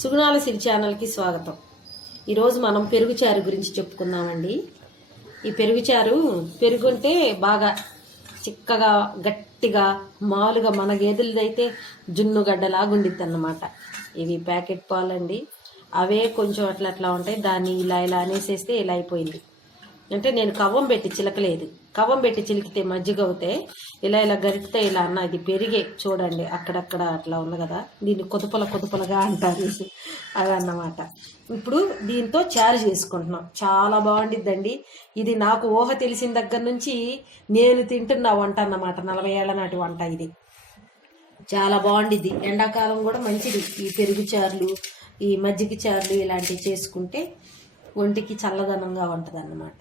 సుగుణాల సిరి ఛానల్కి స్వాగతం. ఈరోజు మనం పెరుగు చారు గురించి చెప్పుకుందామండి. ఈ పెరుగుచారు పెరుగుంటే బాగా చిక్కగా గట్టిగా మాములుగా మన గేదెలదైతే జున్ను గడ్డలాగా ఉండిద్ది అన్నమాట ఇవి ప్యాకెట్ పాలండి. అవే కొంచెం అట్లా అట్లా ఉంటాయి. దాన్ని ఇలా ఇలా అనేసేస్తే ఇలా అయిపోయింది. అంటే నేను కవ్వం పెట్టి చిలకలేదు. కవ్వం పెట్టి చిలికితే మజ్జిగ అవుతే ఇలా ఇలా గరిపితే ఇలా అన్న ఇది పెరిగే చూడండి అక్కడక్కడ అట్లా ఉంది కదా దీన్ని కొదుపల కొదుపలగా అంటారు. అది అన్నమాట ఇప్పుడు దీంతో చారు చేసుకుంటున్నాం. చాలా బాగుండిద్దండి. ఇది నాకు ఊహ తెలిసిన దగ్గర నుంచి నేను తింటున్న వంట అన్నమాట. నలభై ఏళ్ళ నాటి వంట ఇది. చాలా బాగుండిద్ది. ఎండాకాలం కూడా మంచిది. ఈ పెరుగు చారులు ఈ మజ్జిగ చారులు ఇలాంటివి చేసుకుంటే ఒంటికి చల్లదనంగా ఉంటుంది అన్నమాట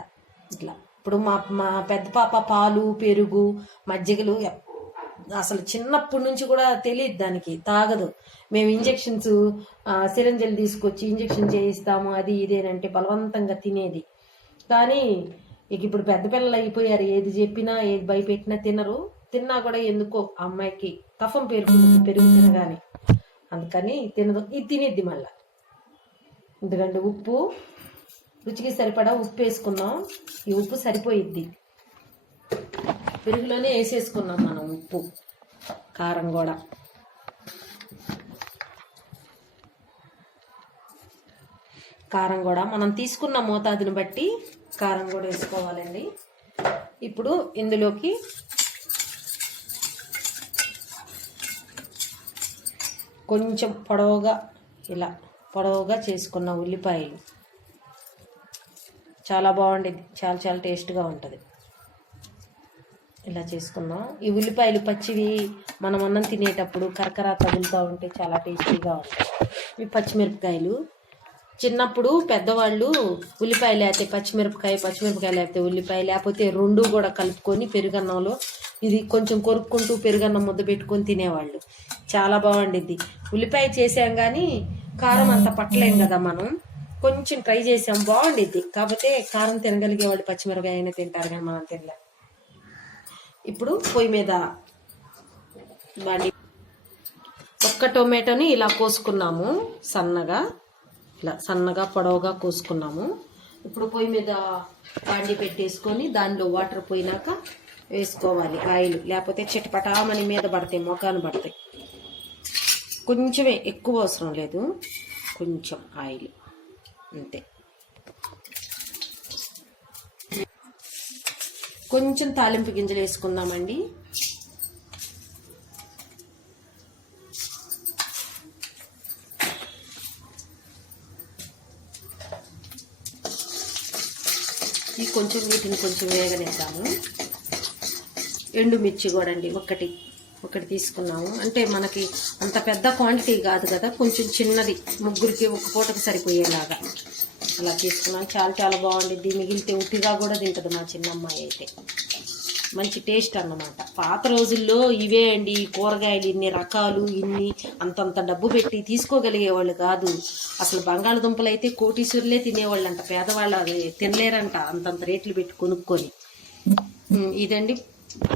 ఇట్లా. ఇప్పుడు మా మా పెద్ద పాప పాలు పెరుగు మజ్జిగలు అసలు చిన్నప్పటి నుంచి కూడా తెలియదు దానికి తాగదు. మేము ఇంజెక్షన్స్ సిరంజలు తీసుకొచ్చి ఇంజెక్షన్ చేయిస్తాము అది ఇదేనంటే బలవంతంగా తినేది. కానీ ఇక ఇప్పుడు పెద్ద పిల్లలు అయిపోయారు ఏది చెప్పినా ఏది భయపెట్టినా తినరు. తిన్నా కూడా ఎందుకో ఆ అమ్మాయికి కఫం పేరుకుంటుంది పెరుగు తినగానే. అందుకని తినదు. ఇది తినేద్ది మళ్ళా. ఎందుకంటే ఉప్పు రుచికి సరిపడా ఉప్పు వేసుకుందాం. ఈ ఉప్పు సరిపోయిద్ది. పెరుగులోనే వేసేసుకున్నాం మనం ఉప్పు కారం కూడా. కారం కూడా మనం తీసుకున్న మోతాదుని బట్టి కారం కూడా వేసుకోవాలండి. ఇప్పుడు ఇందులోకి కొంచెం పొడవుగా ఇలా పొడవుగా చేసుకున్న ఉల్లిపాయలు. చాలా బాగుండేది. చాలా చాలా టేస్ట్గా ఉంటుంది. ఇలా చేసుకుందాం ఈ ఉల్లిపాయలు పచ్చివి మనం అన్నం తినేటప్పుడు కరకర తగులుతూ ఉంటే చాలా టేస్టీగా ఉంటాయి. ఇవి పచ్చిమిరపకాయలు. చిన్నప్పుడు పెద్దవాళ్ళు ఉల్లిపాయ లేకపోతే పచ్చిమిరపకాయ పచ్చిమిరపకాయ లేకపోతే ఉల్లిపాయ లేకపోతే రెండు కూడా కలుపుకొని పెరుగన్నంలో ఇది కొంచెం కొరుక్కుంటూ పెరుగన్నం ముద్ద పెట్టుకొని తినేవాళ్ళు. చాలా బాగుండిద్ది. ఉల్లిపాయ చేసాం కానీ కారం అంత పట్టలేం కదా మనం. కొంచెం ట్రై చేసాం బాగుండిద్ది. కాకపోతే కారం తినగలిగే వాళ్ళు పచ్చిమిరపకాయ అయినా తింటారు కానీ మనం తినలే. ఇప్పుడు పొయ్యి మీద బండి ఒక్క టొమాటోని ఇలా కోసుకున్నాము సన్నగా. ఇలా సన్నగా పొడవుగా కోసుకున్నాము. ఇప్పుడు పొయ్యి మీద బాండి పెట్టేసుకొని దానిలో వాటర్ పోయినాక వేసుకోవాలి ఆయిల్. లేకపోతే చిటపటామని మీద పడతాయి మొఖాన్ని పడతాయి. కొంచెమే ఎక్కువ అవసరం లేదు. కొంచెం ఆయిల్. అంతే. కొంచెం తాలింపు గింజలు వేసుకుందామండి. ఈ కొంచెం వీటిని కొంచెం వేగనిద్దాము. ఎండుమిర్చి కూడా అండి ఒకటి. ఒకటి తీసుకున్నాము. అంటే మనకి అంత పెద్ద క్వాంటిటీ కాదు కదా కొంచెం చిన్నది. ముగ్గురికి ఒక పూటకి సరిపోయేలాగా అలా తీసుకున్నాం. చాలా చాలా బాగుండిద్ది. మిగిలితే ఉట్టిగా కూడా తింటుంది మా చిన్నమ్మాయి అయితే. మంచి టేస్ట్ అన్నమాట. పాత రోజుల్లో ఇవే అండి కూరగాయలు ఇన్ని రకాలు ఇన్ని అంతంత డబ్బు పెట్టి తీసుకోగలిగేవాళ్ళు కాదు. అసలు బంగాళదుంపలు అయితే కోటీశ్వరులే తినేవాళ్ళంట పేదవాళ్ళు అది తినలేరంట అంతంత రేట్లు పెట్టి కొనుక్కొని. ఇదండి.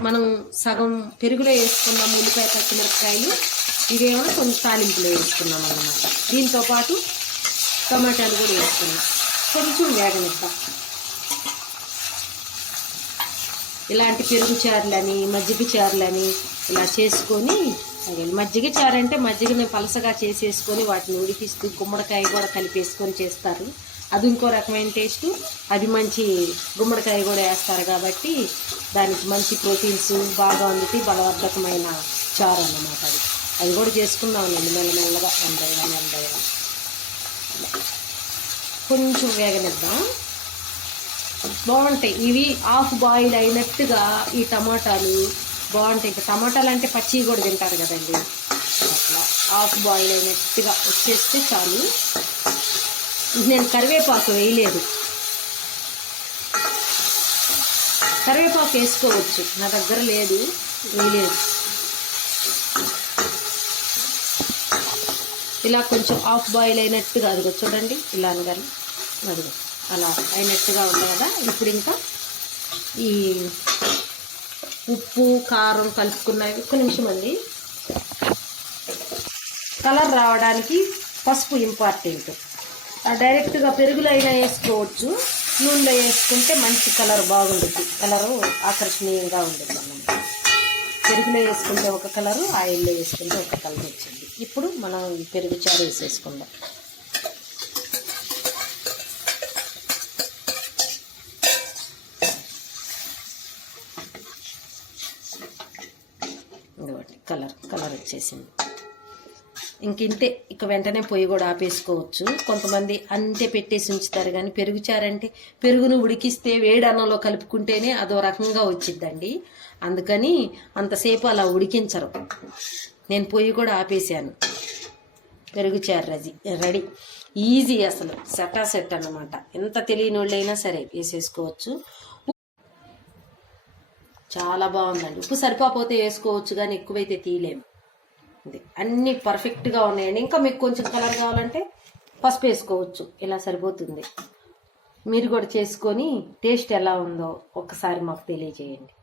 మనం సగం పెరుగులో వేసుకున్నాం ఉల్లిపాయ పచ్చిమిరపకాయలు ఇవేమో కొంచెం తాలింపులో వేసుకున్నాం అన్నమాట. దీంతో పాటు టమాటాలు కూడా వేసుకున్నాం. కొంచెం వేగనిద్దాం. ఇలాంటి పెరుగు చారులని మజ్జిగ చారులని ఇలా చేసుకొని మజ్జిగ చారు అంటే మజ్జిగని పలసగా చేసేసుకొని వాటిని ఉడికిస్తూ గుమ్మడికాయ కూడా కలిపేసుకొని చేస్తారు. అది ఇంకో రకమైన టేస్ట్. అది మంచి గుమ్మడికాయ కూడా వేస్తారు కాబట్టి దానికి మంచి ప్రోటీన్స్ బాగా అందుతాయి బలవర్ధకమైన చారు అన్నమాట అది. అది కూడా చేసుకుందాం నేను మెల్లమెల్లగా ఎండగా ఎండగా కొంచెం వేగనిద్దాం. బాగుంటాయి. ఇవి హాఫ్ బాయిల్ అయినట్టుగా ఈ టమాటాలు బాగుంటాయి. ఇంకా టమాటాలు అంటే పచ్చివి కూడా తింటారు కదండి. అట్లా హాఫ్ బాయిల్ అయినట్టుగా వచ్చేస్తే చాలు. నేను కరివేపాకు వేయలేదు. కరివేపాకు వేసుకోవచ్చు. నా దగ్గర లేదు వేయలేదు. ఇలా కొంచెం హాఫ్ బాయిల్ అయినట్టుగా అదిగో చూడండి. ఇలా అనగానే అదిగో అలా అయినట్టుగా ఉంది కదా. ఇప్పుడు ఇంకా ఈ ఉప్పు కారం కలుపుకున్నవి ఒక్క నిమిషం అండి. కలర్ రావడానికి పసుపు ఇంపార్టెంట్. డైరెక్ట్గా పెరుగులో అయినా వేసుకోవచ్చు. నూనెలో వేసుకుంటే మంచి కలర్ బాగుంటుంది. కలరు ఆకర్షణీయంగా ఉంటుంది మనం పెరుగులో వేసుకుంటే ఒక కలరు ఆయిల్లో వేసుకుంటే ఒక కలర్ వచ్చింది. ఇప్పుడు మనం పెరుగు చారు వేసేసుకుందాం. కలర్ కలర్ వచ్చేసింది. ఇంక ఇంతే ఇక వెంటనే పొయ్యి కూడా ఆపేసుకోవచ్చు. కొంతమంది అంతే పెట్టేసి ఉంచుతారు కానీ పెరుగు చారంటే పెరుగును ఉడికిస్తే వేడన్నంలో కలుపుకుంటేనే అదో రకంగా వచ్చిద్దండి. అందుకని అంతసేపు అలా ఉడికించరు. నేను పొయ్యి కూడా ఆపేసాను పెరుగు చారు రజి రెడీ. ఈజీ అసలు. సెటా సెట్ అన్నమాట. ఎంత తెలియని వాళ్ళైనా సరే వేసేసుకోవచ్చు. చాలా బాగుందండి. ఉప్పు సరిపోతే వేసుకోవచ్చు కానీ ఎక్కువైతే తీయలేము. ఇది అన్నీ పర్ఫెక్ట్గా ఉన్నాయండి. ఇంకా మీకు కొంచెం కలర్ కావాలంటే పసుపు వేసుకోవచ్చు. ఇలా సరిపోతుంది. మీరు కూడా చేసుకొని టేస్ట్ ఎలా ఉందో ఒకసారి మాకు తెలియజేయండి.